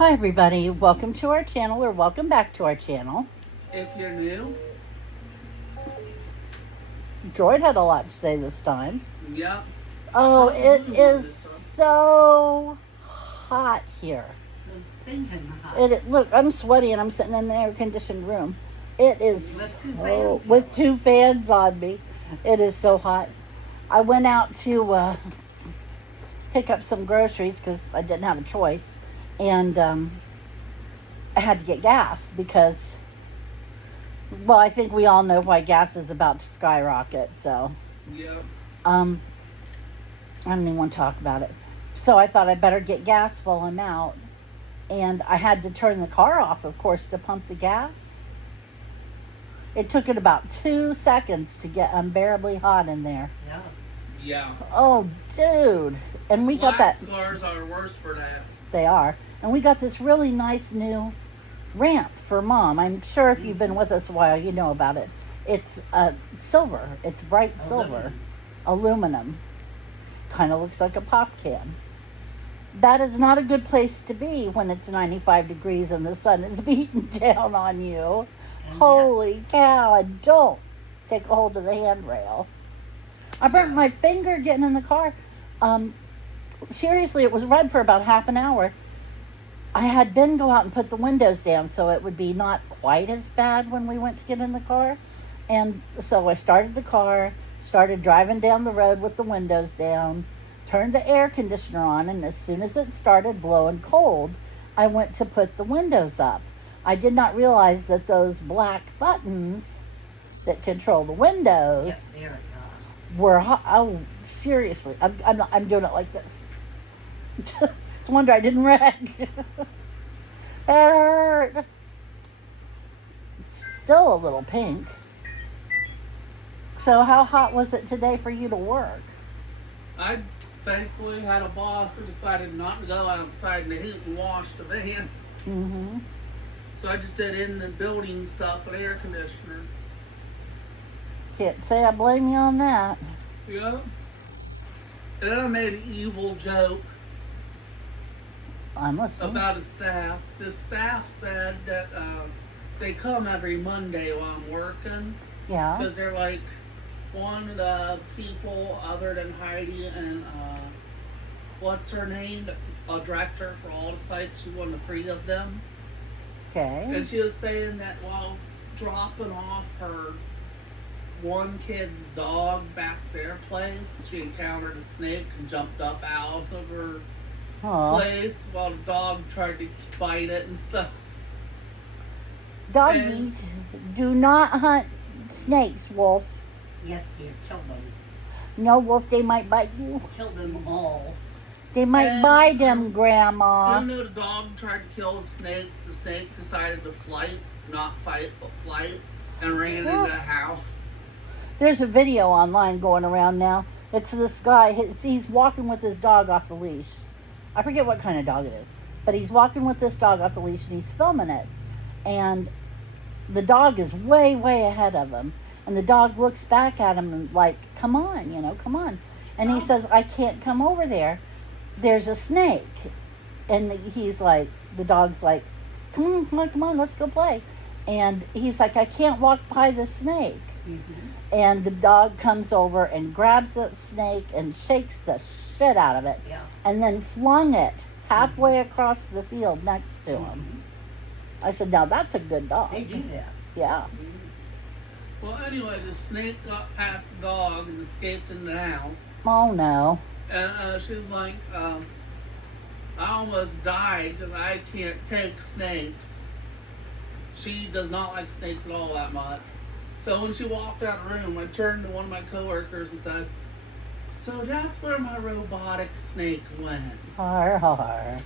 Hi everybody, welcome to our channel or welcome back to our channel. If you're new, Droid had a lot to say this time. yep. Oh, Oh, it blue is this time. so hot here. It's stinking hot. Look, I'm sweaty and I'm sitting in an air conditioned room. It is With two with fans 2 fans on me. It is so hot. I went out to pick up some groceries because I didn't have a choice, and I had to get gas because, well, I think we all know why gas is about to skyrocket. So Yep. I don't even want to talk about it. So I thought I'd better get gas while I'm out, and I had to turn the car off, of course, to pump the gas. It took it about 2 seconds to get unbearably hot in there. Yeah. Yeah. Oh, dude. And we got that. Black cars are worse for that. They are. And we got this really nice new ramp for Mom. I'm sure if you've been with us a while, you know about it. It's silver. It's bright silver. Aluminum. Kind of looks like a pop can. That is not a good place to be when it's 95 degrees and the sun is beating down on you. And Holy cow. And don't take a hold of the handrail. I burnt my finger getting in the car. Seriously, it was red for about half an hour. I had Ben go out and put the windows down so it would be not quite as bad when we went to get in the car. And so I started the car, started driving down the road with the windows down, turned the air conditioner on, and as soon as it started blowing cold, I went to put the windows up. I did not realize that those black buttons that control the windows Yes, there it goes. were hot. Oh, seriously, I'm doing it like this. It's a wonder I didn't wreck. It hurt. It's still a little pink. So how hot was it today for you to work? I thankfully had a boss who decided not to go outside in the heat and wash the vans. Mm-hmm. So I just did in the building stuff with air conditioner. Can't say I blame you on that. Yep. And then I made an evil joke I'm listening. about a staff. The staff said that they come every Monday while I'm working. Yeah. Because they're like one of the people other than Heidi and what's her name? That's a director for all the sites. She's one of the 3 of them. Okay. And she was saying that while dropping off her one kid's dog back their place, she encountered a snake and jumped up out of her Oh, place while the dog tried to bite it and stuff. doggies do not hunt snakes, Wolf. Yes, dear, kill them. No, Wolf, they might bite you. Kill them all. They might And, bite them, Grandma. Even though the dog tried to kill the snake decided to flight, not fight, but flight, and ran into the house. There's a video online going around now. It's this guy. He's walking with his dog off the leash. I forget what kind of dog it is, but he's walking with this dog off the leash and he's filming it. And the dog is way, way ahead of him. And the dog looks back at him and like, come on, come on. And he says, I can't come over there. There's a snake. And he's like, the dog's like, come on, let's go play. And he's like, I can't walk by the snake. Mm-hmm. And the dog comes over and grabs that snake and shakes the shit out of it. Yeah. And then flung it halfway across the field next to him. I said, now that's a good dog. They do that. Yeah. Well, anyway, the snake got past the dog and escaped in the house. Oh, no. And she was like, I almost died because I can't take snakes. She does not like snakes at all that much. So when she walked out of the room, I turned to one of my coworkers and said, so that's where my robotic snake went. Har, har.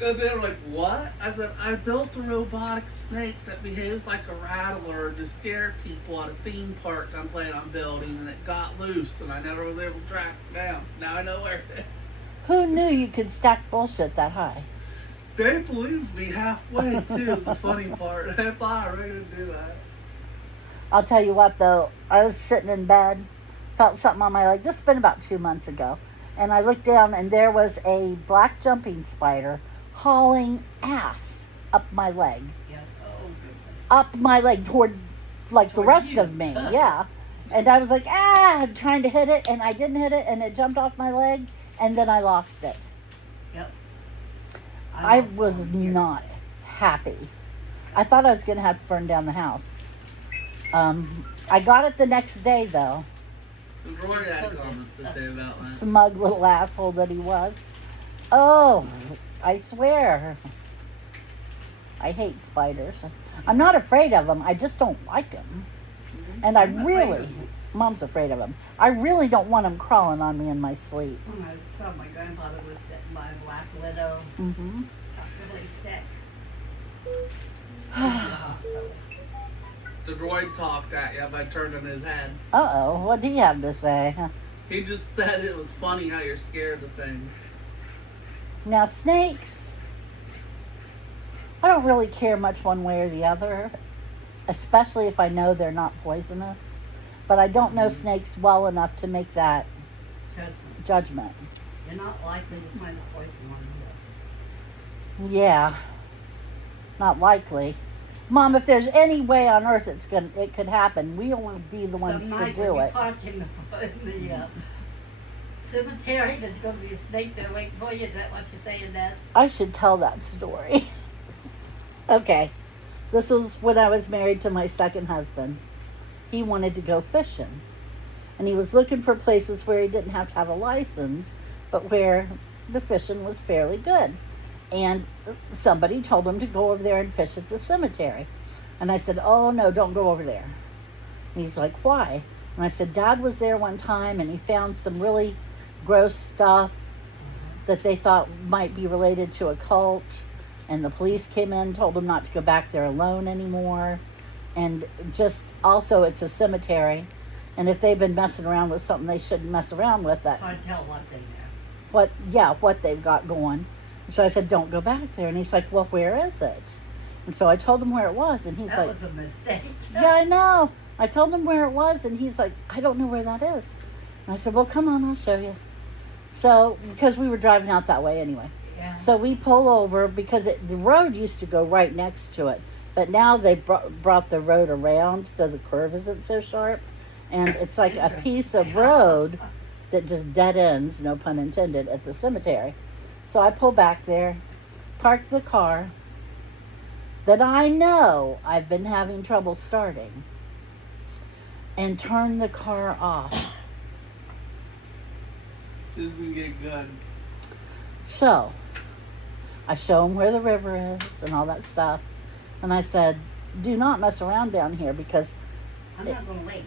And they were like, what? I said, I built a robotic snake that behaves like a rattler to scare people at a theme park I'm planning on building, and it got loose, and I never was able to track it down. Now I know where it is. Who knew you could stack bullshit that high? They believed me halfway, too, is the funny part. I thought I really didn't do that. I'll tell you what, though. I was sitting in bed, felt something on my leg. This has been about 2 months ago. And I looked down, and there was a black jumping spider hauling ass up my leg. Yeah. Oh, goodness. Up my leg toward like the Toward rest you. of me. Yeah. And I was like, trying to hit it, and I didn't hit it, and it jumped off my leg, and then I lost it. Yep. I lost was one not yesterday. happy. I thought I was going to have to burn down the house. I got it the next day, though. Rory had comments to say about that. Smug little asshole that he was. Oh, I swear. I hate spiders. I'm not afraid of them. I just don't like them. And I I'm afraid really, of them. Mom's afraid of them. I really don't want them crawling on me in my sleep. When I was told my grandfather was sick by a black widow, Mm-hmm. got really sick. Went to the hospital. The droid talked at you by turning his head. Uh-oh, what do you have to say? He just said it was funny how you're scared of things. Now, snakes, I don't really care much one way or the other, especially if I know they're not poisonous. But I don't know snakes well enough to make that Judgment. judgment. You're not likely to find a poison one. Yeah, not likely. Mom, if there's any way on earth it could happen, we'll be the ones Some to night do when it. you're watching in the cemetery, there's going to be a snake there waiting for you. Is that what you're saying, Dad? I should tell that story. Okay, this was when I was married to my second husband. He wanted to go fishing, and he was looking for places where he didn't have to have a license, but where the fishing was fairly good. And somebody told him to go over there and fish at the cemetery. And I said, oh no, don't go over there. And he's like, why? And I said, Dad was there one time and he found some really gross stuff that they thought might be related to a cult. And the police came in, told him not to go back there alone anymore. And just also it's a cemetery. And if they've been messing around with something they shouldn't mess around with, that So I'd tell what's in there. what they've got going. So I said, don't go back there. And he's like, well, where is it? And so I told him where it was. And he's That like, was a mistake. yeah, I know. I told him where it was. And he's like, I don't know where that is. And I said, well, come on, I'll show you. So, because we were driving out that way anyway. Yeah. So we pull over because the road used to go right next to it. But now they brought the road around so the curve isn't so sharp. And it's like a piece of road that just dead ends, no pun intended, at the cemetery. So I pull back there, park the car that I know I've been having trouble starting, and turn the car off. This doesn't get good. So I show him where the river is and all that stuff. And I said, do not mess around down here because, I'm not going to wait.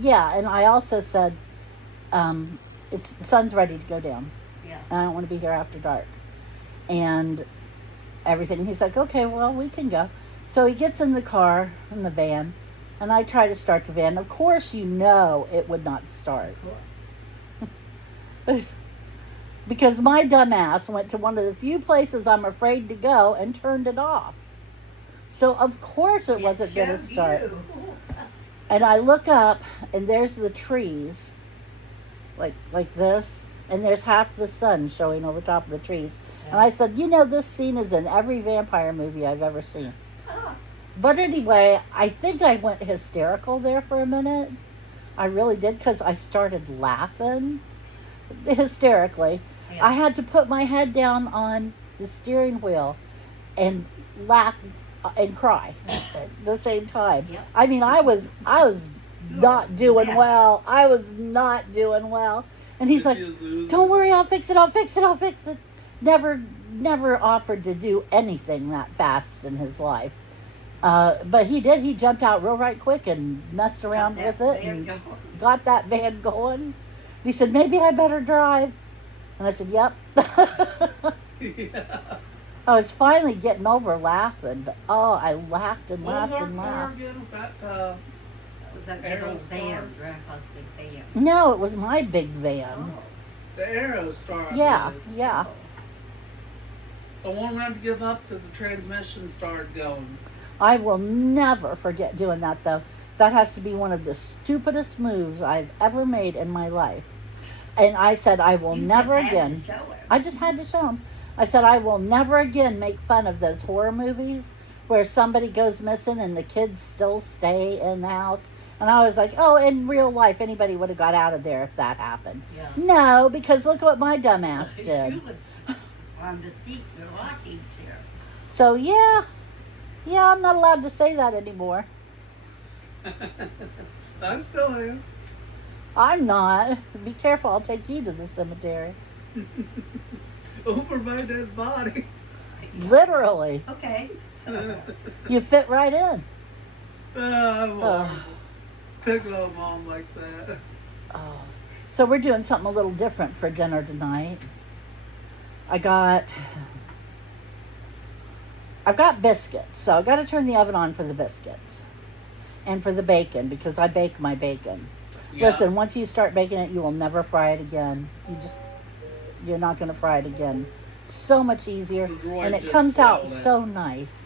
yeah, and I also said, the sun's ready to go down. Yeah. And I don't want to be here after dark. And everything. He's like, okay, well, we can go. So he gets in the car, in the van, and I try to start the van. Of course, you know it would not start. Of course. Because my dumb ass went to one of the few places I'm afraid to go and turned it off. So, of course, it wasn't going to showed start. you. And I look up, and there's the trees, like this, and there's half the sun showing over top of the trees. And I said, you know, this scene is in every vampire movie I've ever seen. Oh, But anyway, I think I went hysterical there for a minute. I really did, because I started laughing hysterically. yeah. I had to put my head down on the steering wheel and laugh and cry at the same time. Yep. I mean, I was not doing Yeah. well. I was not doing well. And he's like, She was losing. don't worry, I'll fix it, I'll fix it, I'll fix it. Never offered to do anything that fast in his life. But he did. He jumped out real right quick and messed around with it and got that van going. He said, maybe I better drive. And I said, yep. Yeah. I was finally getting over laughing, but I laughed and What laughed was our and car laughed. again? Was that, That was that big old Aerostar? van, Grandpa's big van. No, it was my big van. Oh. the Aerostar? I Yeah, believe. yeah. The one we had to give up because the transmission started going. I will never forget doing that, though. That has to be one of the stupidest moves I've ever made in my life. And I said, I will You never just had to again. show him. I just had to show him. I said, I will never again make fun of those horror movies where somebody goes missing and the kids still stay in the house. And I was like, oh, in real life, anybody would have got out of there if that happened. Yeah. No, because look what my dumbass did. She was on the seat, the rocking chair. So, yeah, I'm not allowed to say that anymore. I still am. I'm not. Be careful, I'll take you to the cemetery. Over my dead body. Literally. Okay. You fit right in. I'm Oh. horrible. Pick on mom like that. Oh. So we're doing something a little different for dinner tonight. I've got biscuits, so I got to turn the oven on for the biscuits and for the bacon because I bake my bacon. Yeah. Listen, once you start baking it, you will never fry it again. You're not going to fry it again. So much easier, The droid and it just comes out spoiled it. so nice.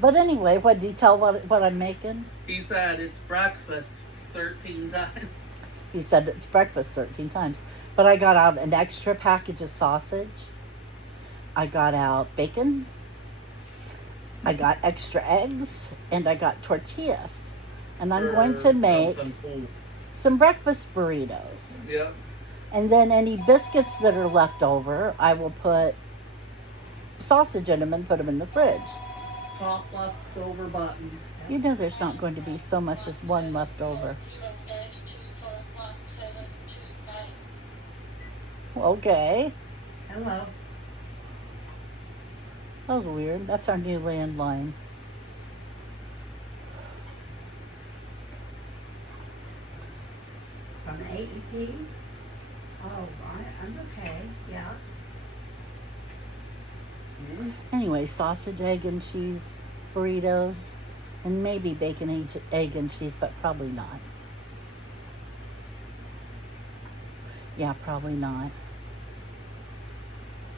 But anyway, what do you tell what I'm making? He said it's breakfast 13 times. He said it's breakfast 13 times. But I got out an extra package of sausage. I got out bacon. I got extra eggs. And I got tortillas. And I'm going to make Something cool. some breakfast burritos. Yep. And then any biscuits that are left over, I will put sausage in them and put them in the fridge. Top left silver button. You know there's not going to be so much as one left over. Okay. Hello. That was weird. That's our new landline. From AEP? Oh, right. I'm okay. Yeah. Anyway, sausage, egg, and cheese burritos. And maybe bacon, egg, and cheese, but probably not. Yeah, probably not.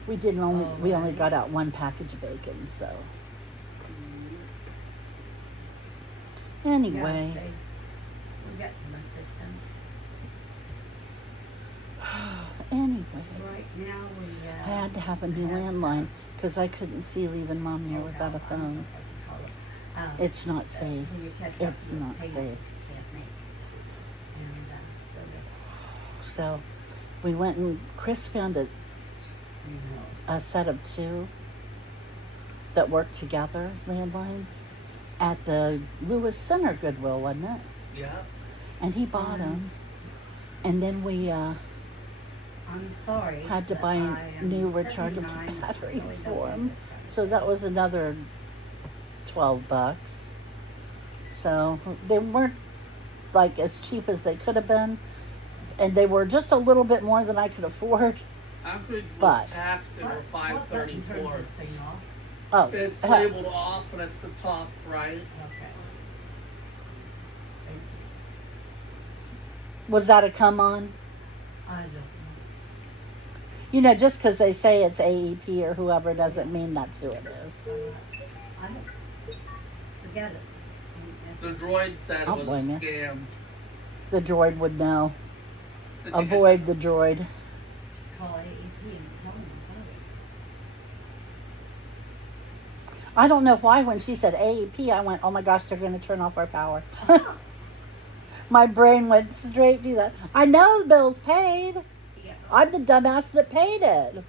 We only right. got out one package of bacon, so. Anyway. Yeah, we got some assistance. Anyway. Right now we, I had to have a new landline because I couldn't see leaving Mom here without a phone. It's not safe. It's not safe. So we went and Chris found a set of two that work together, landlines, at the Lewis Center Goodwill, wasn't it? Yeah. And he bought them. And then we I'm sorry. had to but buy I am new rechargeable 79. batteries Really don't for need 'em. this kind So that was another $12. So they weren't like as cheap as they could have been. And they were just a little bit more than I could afford. After it But- was taxed, they were What button turns $5.34. this thing off? Oh, It's labeled off and it's the top right. Okay. Thank was that a come on? you. I don't know. You know, just because they say it's AEP or whoever doesn't mean that's who it is. I don't forget it. The droid said it I'll was a blame you. scam. The droid would know. Avoid the droid. Call AEP and tell them about it. I don't know why when she said AEP, I went, oh my gosh, they're going to turn off our power. My brain went straight to that. I know the bill's paid. Yeah. I'm the dumbass that paid it.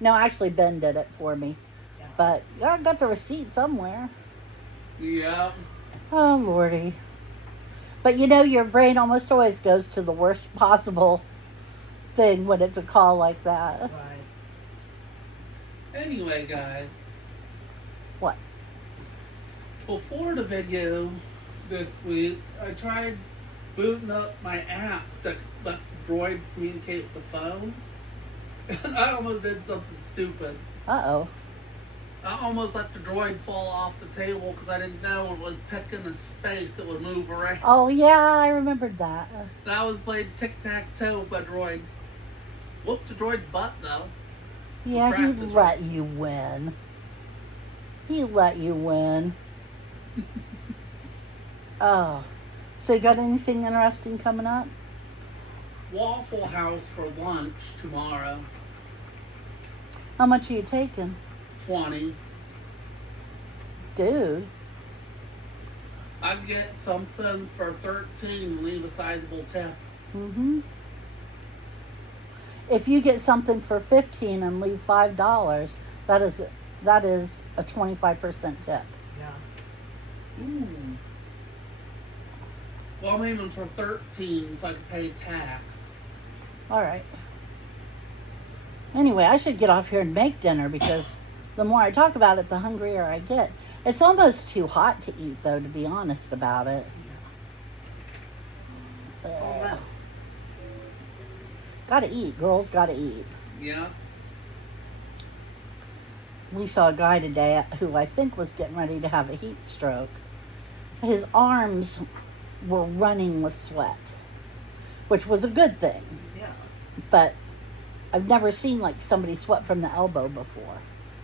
No, actually, Ben did it for me. Yeah. But yeah, I got the receipt somewhere. Yep. Oh, Lordy. But you know, your brain almost always goes to the worst possible thing when it's a call like that. Right. Anyway, guys. What? Before the video this week, I tried booting up my app that lets droids communicate with the phone. And I almost did something stupid. Uh-oh. I almost let the droid fall off the table because I didn't know it was picking a space that would move around. Oh, yeah, I remembered that. And I was playing tic-tac-toe with my droid. Whooped the droid's butt, though. Yeah, he Practice. let you win. He let you win. Oh. So you got anything interesting coming up? Waffle House for lunch tomorrow. How much are you taking? 20. Dude. I'd get something for 13 and leave a sizable tip. Mm-hmm. If you get something for 15 and leave $5, that is a 25% tip. Yeah. Ooh. Well, I'm aiming for 13 so I can pay tax. All right. Anyway, I should get off here and make dinner because the more I talk about it, the hungrier I get. It's almost too hot to eat, though, to be honest about it. Almost. Gotta eat. Girls gotta eat. Yeah. We saw a guy today who I think was getting ready to have a heat stroke. His arms were running with sweat, which was a good thing. Yeah. But I've never seen like somebody sweat from the elbow before.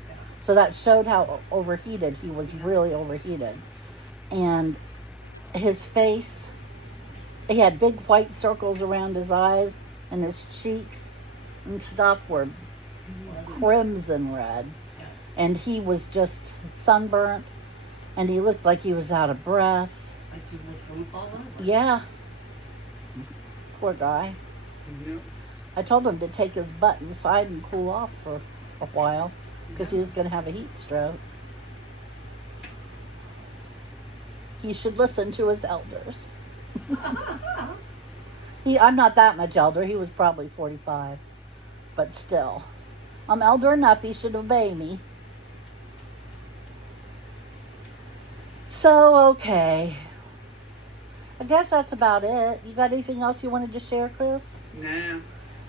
Yeah. So that showed how overheated he was, really overheated. And his face, he had big white circles around his eyes, and his cheeks and stuff were crimson red. And he was just sunburnt, and he looked like he was out of breath. Like you was gonna fall over. Yeah. Poor guy. Yeah. I told him to take his butt inside and cool off for a while because he was going to have a heat stroke. He should listen to his elders. I'm not that much elder. He was probably 45. But still. I'm elder enough. He should obey me. So, okay. I guess that's about it. You got anything else you wanted to share, Chris? Nah.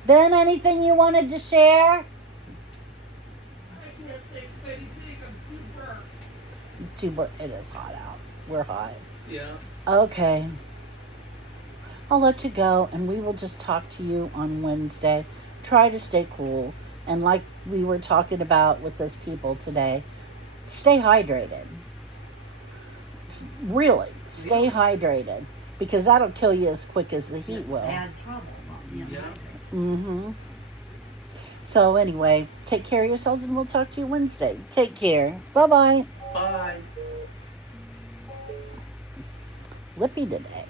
Ben, anything you wanted to share? I can't think of anything. I'm too burnt. It is hot out. We're hot. Yeah. Okay. I'll let you go, and we will just talk to you on Wednesday. Try to stay cool. And like we were talking about with those people today, stay hydrated. Really, stay hydrated. Because that'll kill you as quick as the heat will. Bad trouble. Yeah. Mm-hmm. So anyway, take care of yourselves, and we'll talk to you Wednesday. Take care. Bye-bye. Bye. Lippy today.